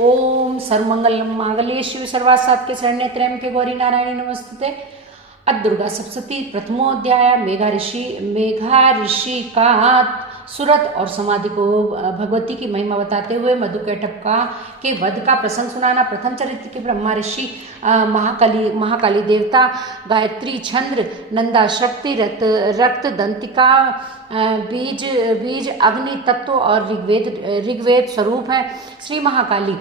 ओम सर्वमंगल मांगल्ये शिव सर्वार्थ साधके शरण्ये त्र्यंबके गौरी नारायणी नमस्तुते। अद दुर्गा सप्तशती प्रथमोध्याय। मेघा ऋषि का सूरत और समाधि को भगवती की महिमा बताते हुए मधुकैटभ के वध का प्रसंग सुनाना। प्रथम चरित्र के ब्रह्मा ऋषि, महाकाली देवता, गायत्री छंद्र, नंदा शक्ति, रक्त दंतिका, बीज अग्नि तत्व और ऋग्वेद स्वरूप है। श्री महाकाली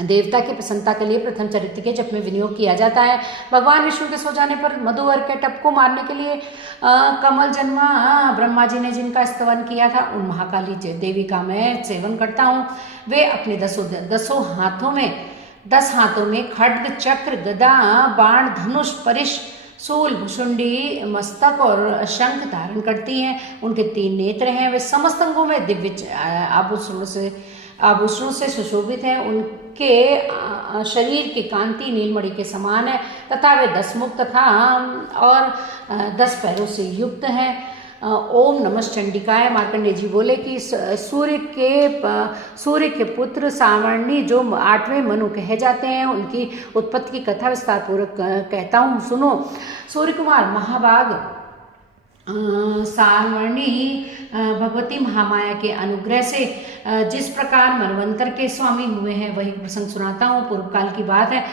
देवता की प्रसन्नता के लिए प्रथम चरित्र के जप में विनियोग किया जाता है। भगवान विष्णु के सो जाने पर मधु और कैटभ को मारने के लिए कमल जन्मा ब्रह्मा जी ने जिनका स्तवन किया था, उन महाकाली देवी का मैं सेवन करता हूँ। वे अपने दसों हाथों में खड्ग, चक्र, गदा, बाण, धनुष, परिश, सूल, भुषुंडी, मस्तक और शंख धारण करती हैं। उनके 3 नेत्र हैं। वे समस्त अंगों में दिव्य आभूषणों से सुशोभित हैं। उनके शरीर की कांति नीलमणि के समान है तथा वे 10 मुख तथा और 10 पैरों से युक्त हैं। ओम नमः चंडिकाय। मार्कंडेय जी बोले कि सूर्य के पुत्र सावर्णी जो 8वें मनु कहे जाते हैं, उनकी उत्पत्ति की कथा विस्तार पूर्वक कहता हूँ, सुनो। सूर्य कुमार महाभाग सावर्णी भगवती महामाया के अनुग्रह से जिस प्रकार मनवंतर के स्वामी हुए हैं, वही प्रसंग सुनाता हूँ। पूर्व काल की बात है।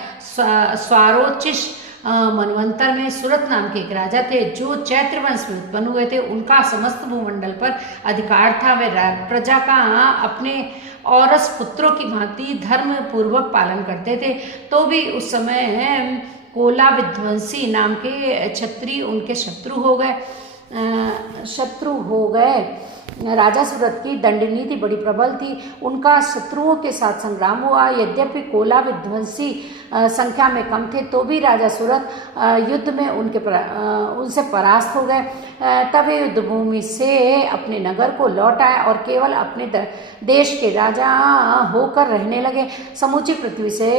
स्वारोचिष मनवंतर में सूरत नाम के एक राजा थे जो चैत्र वंश में उत्पन्न हुए थे। उनका समस्त भूमंडल पर अधिकार था। वे प्रजा का अपने औरस पुत्रों की भांति धर्म पूर्वक पालन करते थे। तो भी उस समय कोला विध्वंसी नाम के क्षत्रिय उनके शत्रु हो गए। राजा सूरत की दंड नीति बड़ी प्रबल थी। उनका शत्रुओं के साथ संग्राम हुआ। यद्यपि कोला विध्वंसी संख्या में कम थे, तो भी राजा सूरत युद्ध में उनसे परास्त हो गए। तब वे युद्ध भूमि से अपने नगर को लौट आए और केवल अपने देश के राजा होकर रहने लगे। समूची पृथ्वी से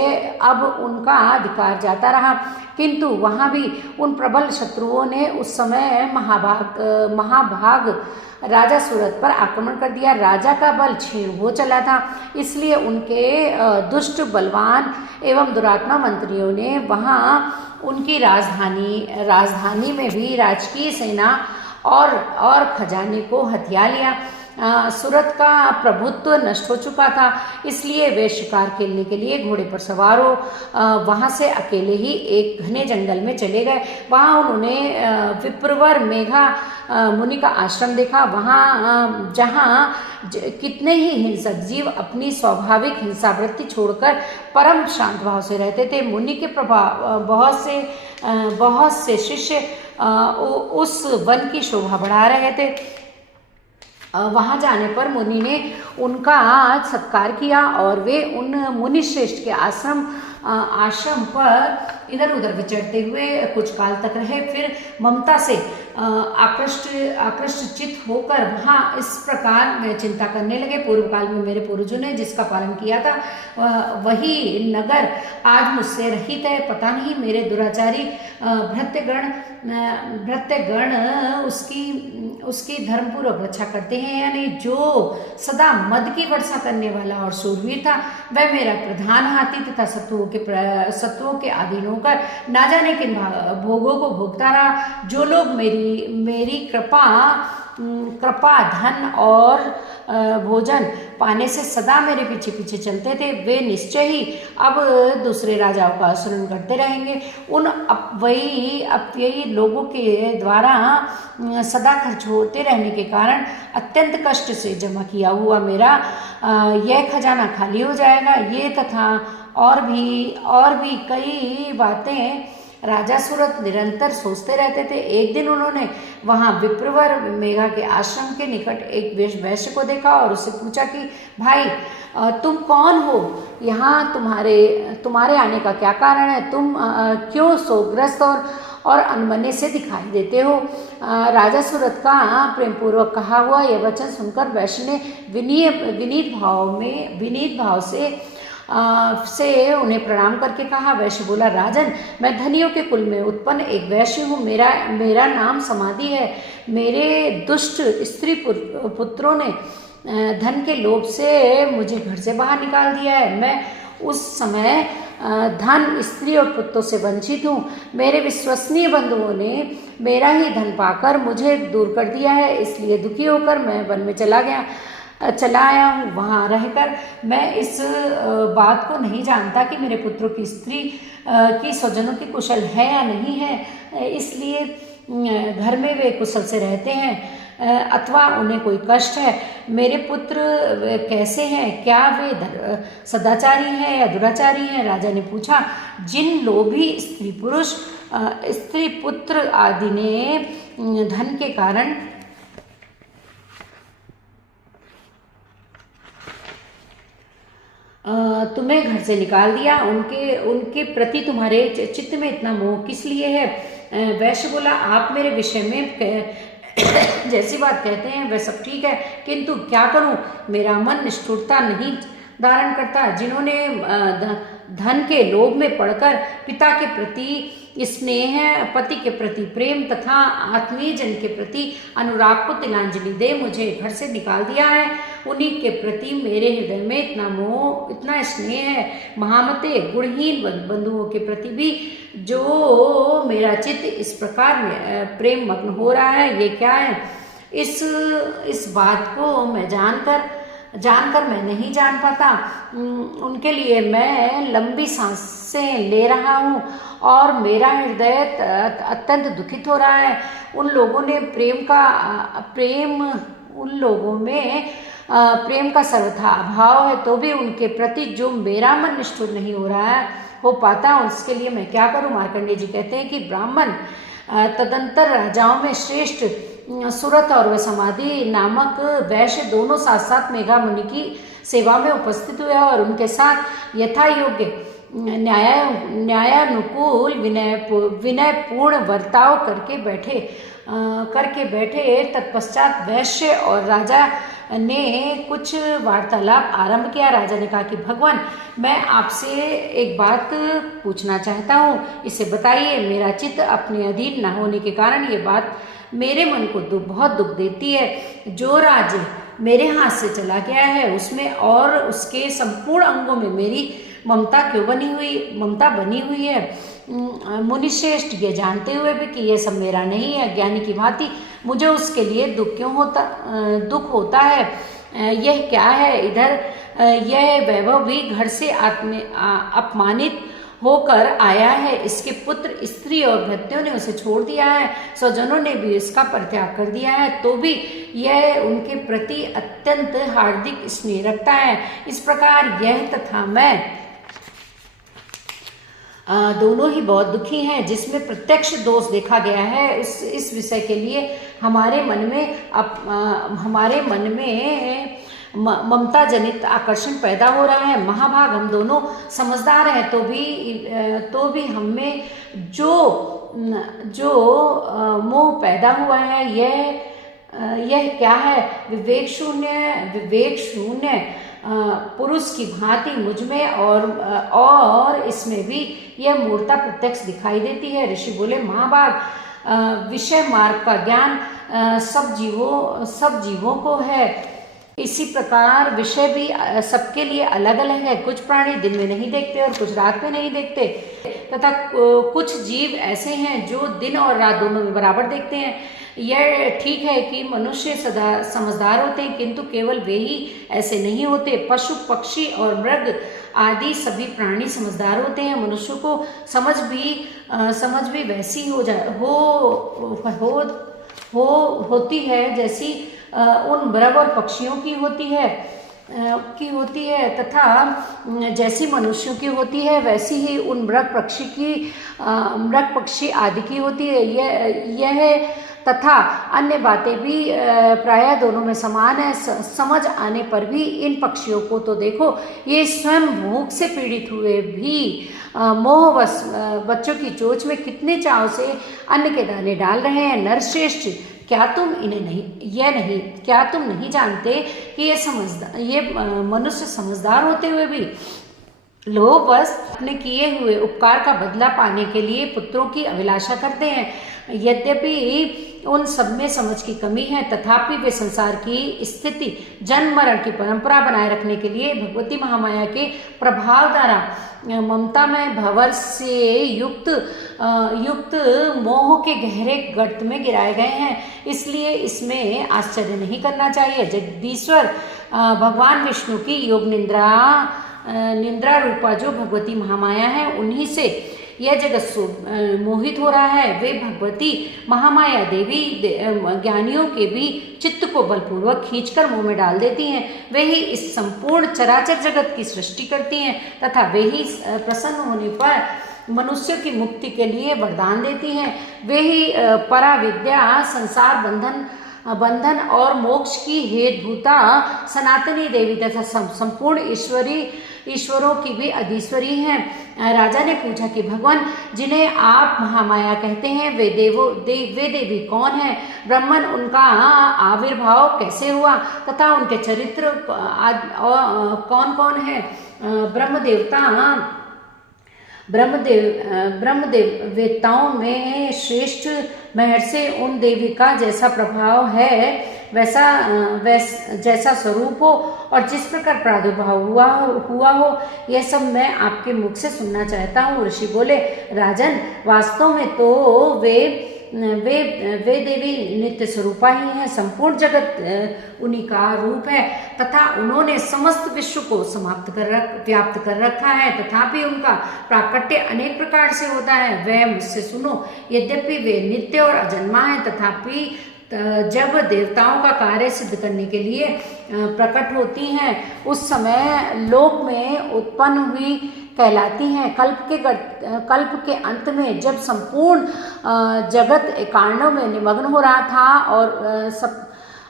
अब उनका अधिकार जाता रहा, किंतु वहाँ भी उन प्रबल शत्रुओं ने उस समय महाभाग राजा सूरत पर आक्रमण कर दिया। राजा का बल क्षीण हो चला था, इसलिए उनके दुष्ट, बलवान एवं दुरात्मा मंत्रियों ने वहाँ उनकी राजधानी में भी राजकीय सेना और खजाने को हथिया लिया। सूरत का प्रभुत्व नष्ट हो चुका था, इसलिए वे शिकार खेलने के लिए घोड़े पर सवार हो वहाँ से अकेले ही एक घने जंगल में चले गए। वहाँ उन्होंने विप्रवर मेघा मुनि का आश्रम देखा। वहाँ जहाँ कितने ही हिंसक जीव अपनी स्वाभाविक हिंसावृत्ति छोड़कर परम शांत भाव से रहते थे। मुनि के प्रभाव बहुत से शिष्य उस वन की शोभा बढ़ा रहे थे। वहाँ जाने पर मुनि ने उनका सत्कार किया और वे उन मुनि श्रेष्ठ के आश्रम पर इधर उधर विचरते हुए कुछ काल तक रहे। फिर ममता से आकृष्ट चित्त होकर वहाँ इस प्रकार में चिंता करने लगे। पूर्व काल में मेरे पूर्वजों ने जिसका पालन किया था, वही नगर आज मुझसे रहित है। पता नहीं मेरे दुराचारी भृत्यगण उसकी धर्मपूर्वक रक्षा करते हैं या नहीं। जो सदा मद की वर्षा करने वाला और शूरवीर था, वह मेरा प्रधान हाथी तथा शत्रुओं के अधीन होकर ना जाने किन भोगों को भोगता रहा। जो लोग मेरी कृपा धन और भोजन पाने से सदा मेरे पीछे पीछे चलते थे, वे निश्चय ही अब दूसरे राजाओं का अनुसरण करते रहेंगे। उन अपव्ययी लोगों के द्वारा सदा खर्च होते रहने के कारण अत्यंत कष्ट से जमा किया हुआ मेरा यह खजाना खाली हो जाएगा। ये तथा और भी कई बातें राजा सूरत निरंतर सोचते रहते थे। एक दिन उन्होंने वहाँ विप्रवर मेघा के आश्रम के निकट एक वैश्य को देखा और उससे पूछा कि भाई, तुम कौन हो? यहाँ तुम्हारे आने का क्या कारण है? तुम क्यों शोकग्रस्त और अनमने से दिखाई देते हो? राजा सूरत का प्रेम पूर्वक कहा हुआ यह वचन सुनकर वैश्य ने विनीत भाव से उन्हें प्रणाम करके कहा। वैश्य बोला, राजन, मैं धनियों के कुल में उत्पन्न एक वैश्य हूँ। मेरा नाम समाधि है। मेरे दुष्ट स्त्री पुत्रों ने धन के लोभ से मुझे घर से बाहर निकाल दिया है। मैं उस समय धन, स्त्री और पुत्रों से वंचित हूँ। मेरे विश्वसनीय बंधुओं ने मेरा ही धन पाकर मुझे दूर कर दिया है, इसलिए दुखी होकर मैं वन में चला आया हूँ। वहाँ रहकर मैं इस बात को नहीं जानता कि मेरे पुत्रों की स्त्री की स्वजनों की कुशल है या नहीं है, इसलिए घर में वे कुशल से रहते हैं अथवा उन्हें कोई कष्ट है। मेरे पुत्र कैसे हैं, क्या वे सदाचारी हैं या दुराचारी हैं? राजा ने पूछा। जिन लोभी स्त्री पुरुष, स्त्री पुत्र आदि ने धन के कारण तुम्हें घर से निकाल दिया, उनके प्रति तुम्हारे चित्त में इतना मोह किस लिए है? वैश्य बोला, आप मेरे विषय में जैसी बात कहते हैं वह सब ठीक है, किंतु क्या करूं, मेरा मन निष्ठुरता नहीं धारण करता। जिन्होंने धन के लोभ में पड़कर पिता के प्रति स्नेह, पति के प्रति प्रेम तथा आत्मीय जन के प्रति अनुराग को तिलांजलि दे मुझे घर से निकाल दिया है, उन्हीं के प्रति मेरे हृदय में इतना मोह, इतना स्नेह है। महामते, गुणहीन बंधुओं के प्रति भी जो मेरा चित्त इस प्रकार प्रेम मग्न हो रहा है, ये क्या है? इस बात को मैं जानकर मैं नहीं जान पाता। उनके लिए मैं लंबी सांसें ले रहा हूँ और मेरा हृदय अत्यंत दुखित हो रहा है। उन लोगों में प्रेम का सर्वथा अभाव है, तो भी उनके प्रति जो मेरा मन निष्ठुर नहीं हो पाता, उसके लिए मैं क्या करूं? मार्कंडेय जी कहते हैं कि ब्राह्मण तदंतर राजाओं में श्रेष्ठ सुरथ और समाधि नामक वैश्य दोनों साथ साथ मेघा मुनि की सेवा में उपस्थित हुए और उनके साथ यथा योग्य न्यायानुकूल विनयपूर्ण बर्ताव करके बैठे। तत्पश्चात वैश्य और राजा ने कुछ वार्तालाप आरंभ किया। राजा ने कहा कि भगवान, मैं आपसे एक बात पूछना चाहता हूँ, इसे बताइए। मेरा चित्त अपने अधीन न होने के कारण ये बात मेरे मन को बहुत दुख देती है। जो राज्य मेरे हाथ से चला गया है उसमें और उसके संपूर्ण अंगों में मेरी ममता बनी हुई है। मुनिश्रेष्ठ ये जानते हुए भी कि यह सब मेरा नहीं है, ज्ञानी की भांति मुझे उसके लिए दुख होता है। यह क्या है? इधर यह वैभव भी घर से अपमानित होकर आया है। इसके पुत्र, स्त्री और भृत्यों ने उसे छोड़ दिया है, स्वजनों ने भी इसका परित्याग कर दिया है, तो भी यह उनके प्रति अत्यंत हार्दिक स्नेह रखता है। इस प्रकार यह तथा मैं दोनों ही बहुत दुखी हैं, जिसमें प्रत्यक्ष दोष देखा गया है। इस विषय के लिए हमारे मन में ममता जनित आकर्षण पैदा हो रहा है। महाभाग, हम दोनों समझदार हैं, तो भी हम में जो मोह पैदा हुआ है, यह क्या है? विवेक शून्य पुरुष की भांति मुझ में और इसमें भी यह मूर्ता प्रत्यक्ष दिखाई देती है। ऋषि बोले, महाभाग, विषय मार्ग का ज्ञान सब जीवों को है। इसी प्रकार विषय भी सबके लिए अलग अलग है। कुछ प्राणी दिन में नहीं देखते और कुछ रात में नहीं देखते, तथा कुछ जीव ऐसे हैं जो दिन और रात दोनों में बराबर देखते हैं। यह ठीक है कि मनुष्य सदा समझदार होते हैं, किंतु केवल वे ही ऐसे नहीं होते। पशु, पक्षी और मृग आदि सभी प्राणी समझदार होते हैं। मनुष्य को समझ भी वैसी होती है जैसी उन मृग और पक्षियों की होती है तथा जैसी मनुष्यों की होती है वैसी ही उन मृग पक्षी आदि की होती है। यह तथा अन्य बातें भी प्रायः दोनों में समान है। समझ आने पर भी इन पक्षियों को तो देखो, ये स्वयं भूख से पीड़ित हुए भी मोहवश बच्चों की चोंच में कितने चाव से अन्न के दाने डाल रहे हैं। नरश्रेष्ठ, क्या तुम नहीं जानते कि ये मनुष्य समझदार होते हुए भी लोभवश अपने किए हुए उपकार का बदला पाने के लिए पुत्रों की अभिलाषा करते हैं। यद्यपि उन सब में समझ की कमी है, तथापि वे संसार की स्थिति, जन्म मरण की परंपरा बनाए रखने के लिए भगवती महामाया के प्रभाव द्वारा ममता में भंवर से युक्त मोह के गहरे गर्त में गिराए गए हैं। इसलिए इसमें आश्चर्य नहीं करना चाहिए। जगदीश्वर भगवान विष्णु की योग निद्रा रूपा जो भगवती महामाया है, उन्हीं से यह जगत मोहित हो रहा है। वे भगवती महामाया देवी ज्ञानियों के भी चित्त को बलपूर्वक खींचकर मुंह में डाल देती हैं। वे ही इस संपूर्ण चराचर जगत की सृष्टि करती हैं तथा वे ही प्रसन्न होने पर मनुष्य की मुक्ति के लिए वरदान देती हैं। वे ही पराविद्या, संसार बंधन और मोक्ष की हेतुभूता सनातनी देवी तथा संपूर्ण ईश्वरों की भी अधीश्वरी हैं। राजा ने पूछा कि भगवान, जिन्हें आप महामाया कहते हैं, वे देवी कौन है? ब्रह्मन, उनका आविर्भाव कैसे हुआ तथा उनके चरित्र कौन कौन है? ब्रह्मदेवताओं में श्रेष्ठ महर्षि उन देवी का जैसा प्रभाव है, जैसा स्वरूप हो और जिस प्रकार प्रादुर्भाव हुआ हो, यह सब मैं आपके मुख से सुनना चाहता हूँ। ऋषि बोले, राजन, वास्तव में तो वे देवी नित्य स्वरूपा ही हैं। संपूर्ण जगत उन्हीं का रूप है तथा उन्होंने समस्त विश्व को व्याप्त कर रखा है। तथापि उनका प्राकट्य अनेक प्रकार से होता है। वह मुझसे सुनो, यद्यपि वे नित्य और अजन्मा है, तथापि जब देवताओं का कार्य सिद्ध करने के लिए प्रकट होती हैं, उस समय लोक में उत्पन्न हुई कहलाती हैं। कल्प के अंत में जब संपूर्ण जगत कारणों में निमग्न हो रहा था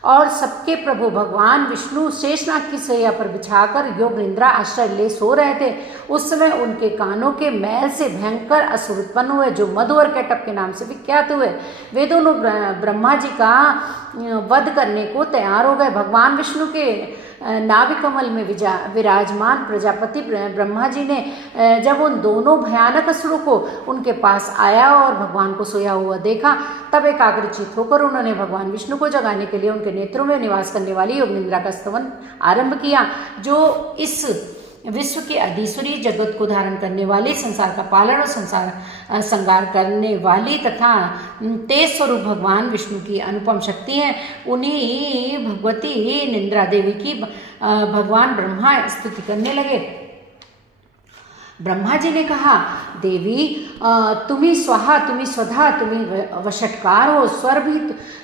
और सबके प्रभु भगवान विष्णु शेषनाग की सैया पर बिछाकर योग निद्रा आश्रय ले सो रहे थे, उस समय उनके कानों के मैल से भयंकर असुर उत्पन्न हुए, जो मधु और कैटभ के नाम से विख्यात हुए। वे दोनों ब्रह्मा जी का वध करने को तैयार हो गए। भगवान विष्णु के नाभि कमल में विराजमान प्रजापति ब्रह्मा जी ने जब उन दोनों भयानक असुरों को उनके पास आया और भगवान को सोया हुआ देखा, तब एकाग्रचित होकर उन्होंने भगवान विष्णु को जगाने के लिए उनके नेत्रों में निवास करने वाली योग निद्रा का स्तवन आरंभ किया, जो इस विश्व की अधीश्वरी, जगत को धारण करने वाली, संसार का पालन और संहार करने वाली तथा तेज स्वरूप भगवान विष्णु की अनुपम शक्ति है। उन्हीं भगवती निद्रा देवी की भगवान ब्रह्मा स्तुति करने लगे। ब्रह्मा जी ने कहा, देवी, तुम्ही स्वाहा, तुम्ही स्वधा, तुम्ही वशटकार हो, स्वर भी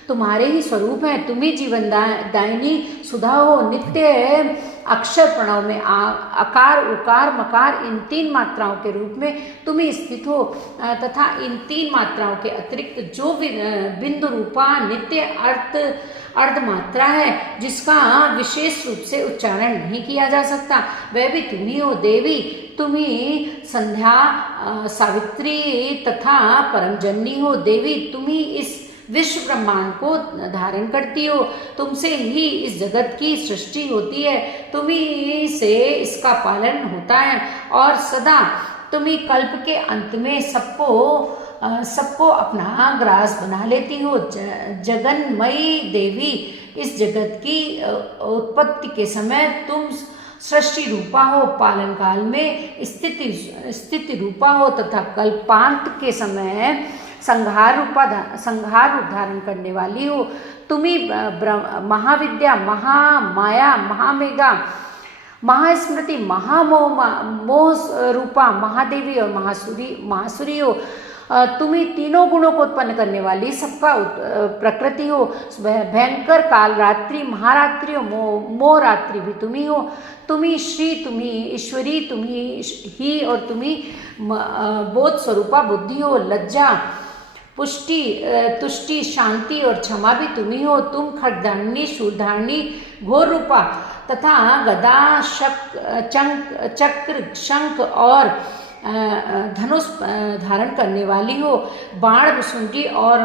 तुम्हारे ही स्वरूप हैं। तुम्ही जीवन दायिनी सुधा हो। नित्य अक्षर प्रणव में अकार, उकार, मकार, इन 3 मात्राओं के रूप में तुम्ही स्थित हो तथा इन 3 मात्राओं के अतिरिक्त जो बिंदु रूपा नित्य अर्ध मात्रा है, जिसका विशेष रूप से उच्चारण नहीं किया जा सकता, वह भी तुम्ही हो। देवी, तुम्ही संध्या, सावित्री तथा परम जननी हो। देवी, तुम्ही इस विश्व ब्रह्मांड को धारण करती हो। तुमसे ही इस जगत की सृष्टि होती है, तुम्ही से इसका पालन होता है और सदा तुम्ही कल्प के अंत में सबको अपना ग्रास बना लेती हो। जगन्मयी देवी, इस जगत की उत्पत्ति के समय तुम सृष्टि रूपा हो, पालन काल में स्थिति रूपा हो तथा कल्पांत के समय संहार रूप धारण करने वाली हो। तुम्ही महाविद्या, महामाया, महामेघा, महास्मृति, मोह रूपा महादेवी और महासुरी हो। तुम्ही तीनों गुणों को उत्पन्न करने वाली सबका प्रकृति हो। भयंकर काल रात्रि, महारात्रि और मोह रात्रि भी तुम्ही हो। तुम्ही श्री, तुम्ही ईश्वरी, तुम्ही ही और तुम्ही बोध स्वरूपा बुद्धि हो। लज्जा, पुष्टि, तुष्टि, शांति और क्षमा भी तुम्ही हो। तुम खड्गधारिणी, शूलधारिणी, घोर रूपा तथा गदा, चक्र, शंख और धनुष धारण करने वाली हो। बाण, भुसुंडी और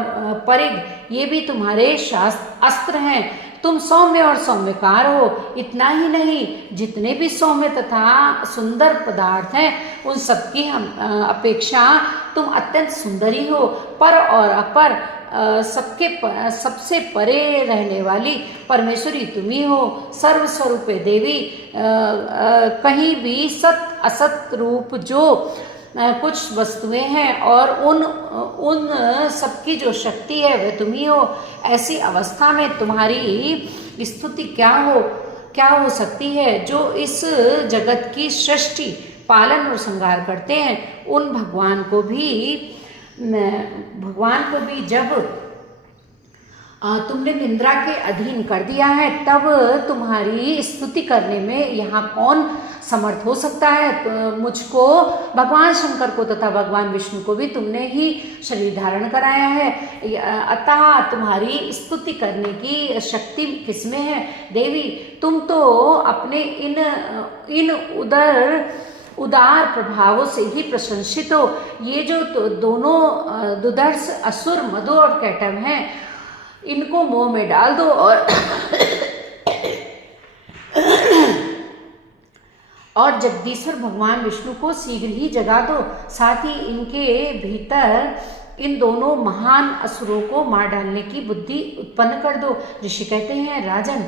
परिग, ये भी तुम्हारे अस्त्र हैं। तुम सौम्य और सौम्यकार हो। इतना ही नहीं, जितने भी सौम्य तथा सुंदर पदार्थ हैं, उन सबकी अपेक्षा तुम अत्यंत सुंदरी हो। पर और अपर सबसे परे रहने वाली परमेश्वरी तुम्ही हो। सर्वस्वरूपे देवी, कहीं भी सत असत रूप जो कुछ वस्तुएं हैं और उन सबकी जो शक्ति है वह तुम्ही हो। ऐसी अवस्था में तुम्हारी स्तुति क्या हो सकती है। जो इस जगत की सृष्टि, पालन और श्रृंगार करते हैं, उन भगवान को भी जब तुमने निंद्रा के अधीन कर दिया है, तब तुम्हारी स्तुति करने में यहाँ कौन समर्थ हो सकता है। तो मुझको, भगवान शंकर को तथा भगवान विष्णु को भी तुमने ही शरीर धारण कराया है, अतः तुम्हारी स्तुति करने की शक्ति किसमें है। देवी, तुम तो अपने इन उदार प्रभावों से ही प्रशंसित हो। ये जो दोनों दुर्धर्ष असुर मधु और कैटभ हैं, इनको मोह में डाल दो और जगदीश्वर भगवान विष्णु को शीघ्र ही जगा दो। साथ ही इनके भीतर इन दोनों महान असुरों को मार डालने की बुद्धि उत्पन्न कर दो। ऋषि कहते हैं, राजन,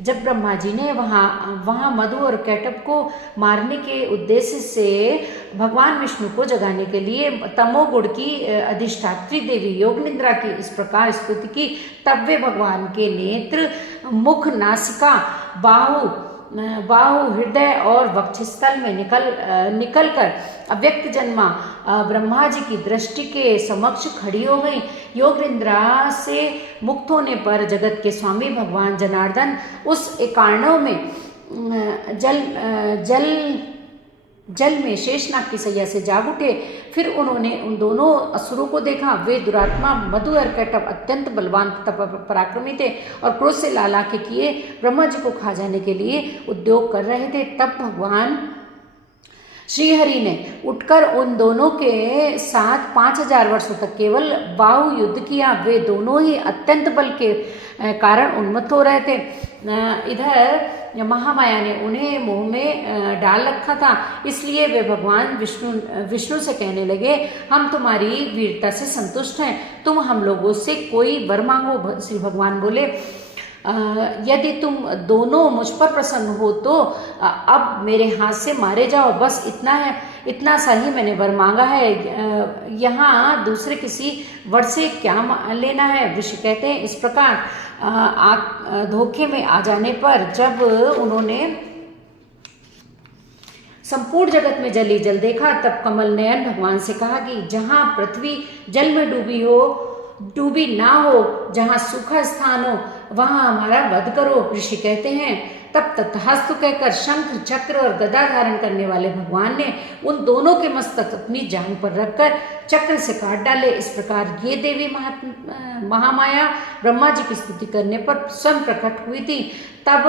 जब ब्रह्मा जी ने वहाँ मधु और कैटभ को मारने के उद्देश्य से भगवान विष्णु को जगाने के लिए तमोगुण की अधिष्ठात्री देवी योग निद्रा की इस प्रकार स्तुति की, तब वे भगवान के नेत्र, मुख, नासिका, बाहु, हृदय और वक्षस्थल में निकल कर अव्यक्त जन्मा ब्रह्मा जी की दृष्टि के समक्ष खड़ी हो गई। योग निद्रा से मुक्त होने पर जगत के स्वामी भगवान जनार्दन उस एकार्णव में जल में शेषनाग की सैया से जाग उठे। फिर उन्होंने उन दोनों असुरों को देखा। वे दुरात्मा मधु और कैटभ अत्यंत बलवान तथा पराक्रमी थे और क्रोध से लाला के किए ब्रह्मा जी को खा जाने के लिए उद्योग कर रहे थे। तब भगवान श्रीहरि ने उठकर उन दोनों के साथ 5000 वर्षों तक केवल बाहु युद्ध किया। वे दोनों ही अत्यंत बल के कारण उन्मत्त हो रहे थे। इधर महामाया ने उन्हें मोह में डाल रखा था, इसलिए वे भगवान विष्णु से कहने लगे, हम तुम्हारी वीरता से संतुष्ट हैं, तुम हम लोगों से कोई वर मांगो। श्री भगवान बोले, यदि तुम दोनों मुझ पर प्रसन्न हो तो अब मेरे हाथ से मारे जाओ, बस इतना है, इतना सा ही मैंने वर मांगा है, यहाँ दूसरे किसी वर से क्या लेना है। ऋषि कहते हैं, इस प्रकार धोखे में आ जाने पर जब उन्होंने संपूर्ण जगत में जल ही जल देखा, तब कमल नयन भगवान से कहा कि जहाँ पृथ्वी जल में डूबी ना हो, जहाँ सूखा स्थान हो, वहाँ हमारा वध करो। ऋषि कहते हैं, तब तथास्तु कहकर शंख, चक्र और गदा धारण करने वाले भगवान ने उन दोनों के मस्तक अपनी जांघ पर रखकर चक्र से काट डाले। इस प्रकार ये देवी महामाया ब्रह्मा जी की स्तुति करने पर स्वयं प्रकट हुई थी। तब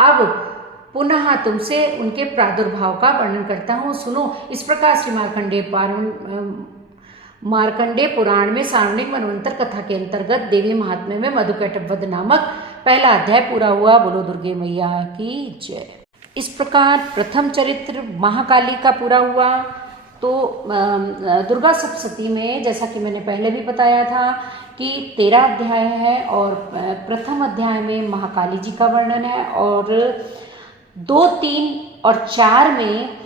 अब पुनः तुमसे उनके प्रादुर्भाव का वर्णन करता हूँ, सुनो। इस प्रकार श्री मार्कंडेय पुराण में सार्वणिक मनवंतर कथा के अंतर्गत देवी महात्म्य में मधु कैटभ वध नामक पहला अध्याय पूरा हुआ। बोलो दुर्गे मैया की जय। इस प्रकार प्रथम चरित्र महाकाली का पूरा हुआ। तो दुर्गा सप्तशती में, जैसा कि मैंने पहले भी बताया था कि 13 अध्याय है और प्रथम अध्याय में महाकाली जी का वर्णन है और 2, 3 और 4 में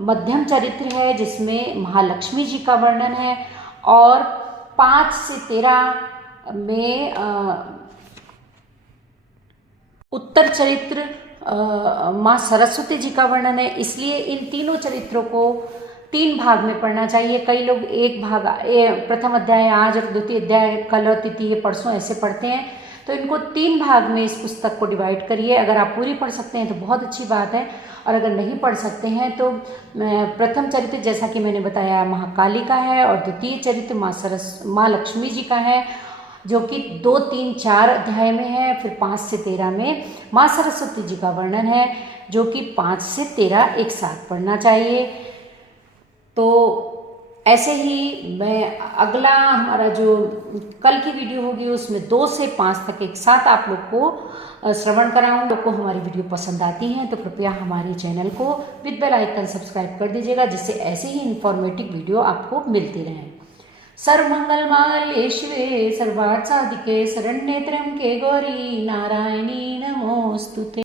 मध्यम चरित्र है जिसमें महालक्ष्मी जी का वर्णन है और 5 से 13 में उत्तर चरित्र माँ सरस्वती जी का वर्णन है। इसलिए इन तीनों चरित्रों को 3 भाग में पढ़ना चाहिए। कई लोग एक भाग प्रथम अध्याय आज और द्वितीय अध्याय कल और तृतीय परसों ऐसे पढ़ते हैं, तो इनको 3 भाग में इस पुस्तक को डिवाइड करिए। अगर आप पूरी पढ़ सकते हैं तो बहुत अच्छी बात है, और अगर नहीं पढ़ सकते हैं तो प्रथम चरित्र जैसा कि मैंने बताया महाकाली का है और द्वितीय चरित्र माँ लक्ष्मी जी का है जो कि 2, 3, 4 अध्याय में है। फिर 5 से 13 में माँ सरस्वती जी का वर्णन है जो कि 5 से 13 एक साथ पढ़ना चाहिए। तो ऐसे ही मैं अगला हमारा जो कल की वीडियो होगी उसमें 2 से 5 तक एक साथ आप लोग को श्रवण कराऊँ। लोग को हमारी वीडियो पसंद आती हैं तो कृपया हमारे चैनल को विद बेल आइकन सब्सक्राइब कर दीजिएगा, जिससे ऐसे ही इंफॉर्मेटिव वीडियो आपको मिलती रहें। सर्वमंगल मांगल्ये शिवे सर्वार्थ साधिके शरण्ये त्र्यंबके गौरी नारायणी नमोस्तुते।